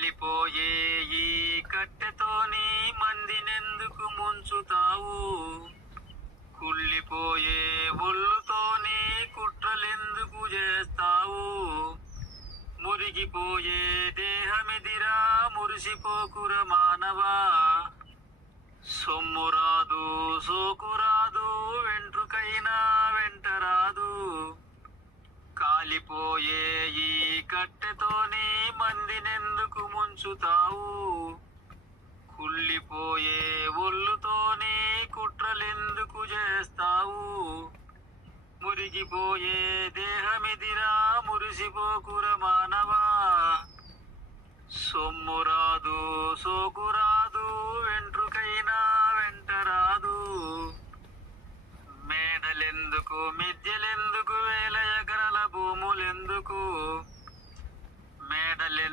కాలిపోయే ఈ కట్టెతోని మందినెందుకు ముంచుతావు? కుళ్ళిపోయే ఒళ్ళుతోని కుట్రలెందుకు చేస్తావు? మురిగిపోయే దేహమిదిరా మురిసిపోకుర మానవా? సొమ్ము రాదు సోకురాదు వెంట్రుకైనా వెంటరాదు కాలిపోయే ఈ కట్టెతోని మందినెందుకు ముంచుతావు? కుళ్ళిపోయే ఒళ్ళుతోనే కుట్రలెందుకు చేస్తావు? మురిగిపోయే దేహమిదిరా మురిసిపోకుర మానవా? సొమ్మురాదు సోకురా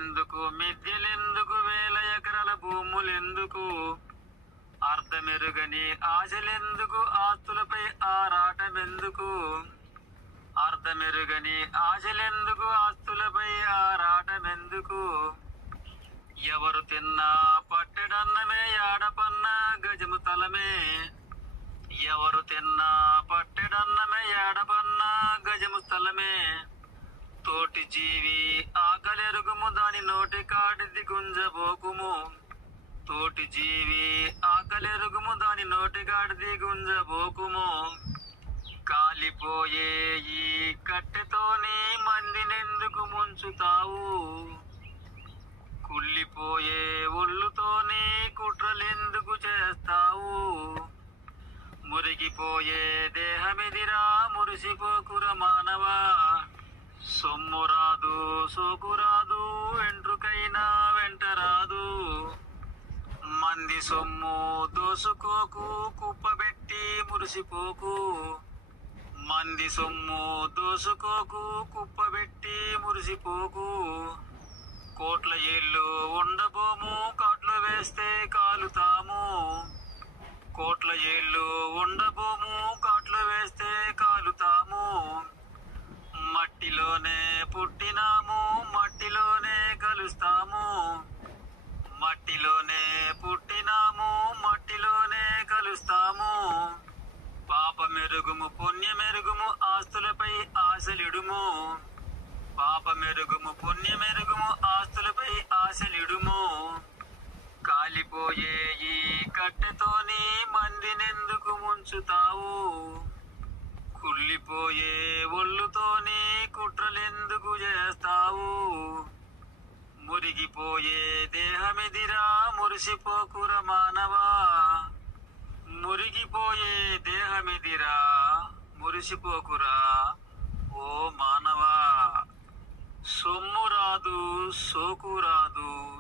ఎందుకు? మిద్యలెందుకు వేల ఎకరాల భూములెందుకు? అర్థమెరుగని ఆశలెందుకు? ఆస్తులపై ఆరాటమెందుకు అర్థమెరుగని ఆశలెందుకు? ఆస్తులపై ఆరాటమెందుకు ఎవరు తిన్నా పట్టెడన్నమే యాడపన్న గజము తలమే. ఎవరు తిన్నా పట్టెడన్నమే ఏడపన్న గజము స్థలమే తోటి జీవి ఆకలెరుగుము దాని నోటి కాడిది గుంజబోకుము తోటి జీవి ఆకలెరుగుము దాని నోటి కాడిది గుంజబోకుము కాలిపోయే ఈ కట్టెతోనే మందినెందుకు ముంచుతావు. కుళ్ళిపోయే ఒళ్ళుతోనే కుట్రలెందుకు చేస్తావు? మురిగిపోయే దేహమిదిరా మురిసిపోకుర మానవా? సొమ్మురాదు సోకురాదు వెంట్రుకైనా వెంటరాదు. మంది సొమ్ము దోసుకోకు కుప్పబెట్టి మురిసిపోకు. మంది సొమ్ము దోసుకోకు కుప్పబెట్టి మురిసిపోకు. కోట్ల ఏళ్ళు ఉండబోము కాట్లు వేస్తే కాలుతాము. కోట్ల ఏళ్ళు ఉండబోము కాట్లు వేస్తే కాలుతాము మట్టిలోనే పుట్టినాము మట్టిలోనే కలుస్తాము. మట్టిలోనే పుట్టినాము మట్టిలోనే కలుస్తాము. పాప మెరుగుము పుణ్య మెరుగుము ఆస్తులపై ఆశలిడుము. పాప మెరుగుము పుణ్య మెరుగుము ఆస్తులపై ఆశలిడుము. కాలిపోయే ఈ కట్టెతోని మందినెందుకు ముంచుతావు? కుళ్ళిపోయే ఒళ్ళుతోనే కుట్రలెందుకు చేస్తావు? మురిగిపోయే దేహమిదిరా మురిసిపోకుర మానవా? మురిగిపోయే దేహమిదిరా మురిసిపోకురా ఓ మానవా? సొమ్ము రాదు సోకు రాదు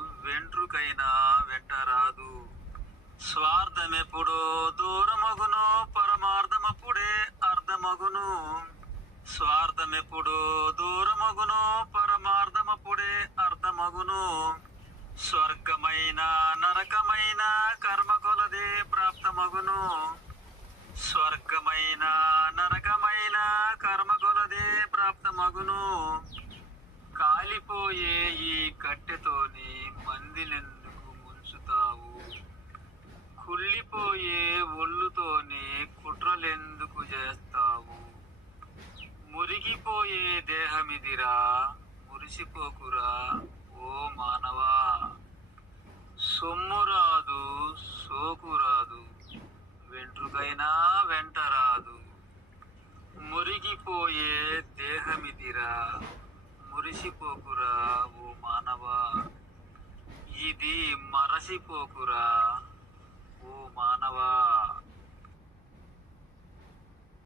స్వార్థమెప్పుడు దూరమగును పరమార్థమప్పుడే అర్థమగును. స్వర్గమైన నరకమైన కర్మ కొలదే ప్రాప్తమగును. స్వర్గమైన నరకమైన కర్మ కొలదే ప్రాప్తమగును. కాలిపోయే ఈ కట్టెతోని మందిలెందుకు ముంచుతావు? కుళ్ళిపోయే ఒళ్ళుతోనే కుట్రలెందుకు చేస్తావు? మురిగిపోయే దేహమిదిరా మురిసిపోకురా ఓ మానవా. సొమ్ము రాదు సోకు రాదు వెంట్రుకైనా వెంటరాదు మురిగిపోయే దేహమిదిరా మురిసిపోకురా ఓ మానవా. ఇది మరసిపోకురా ఓ మానవా.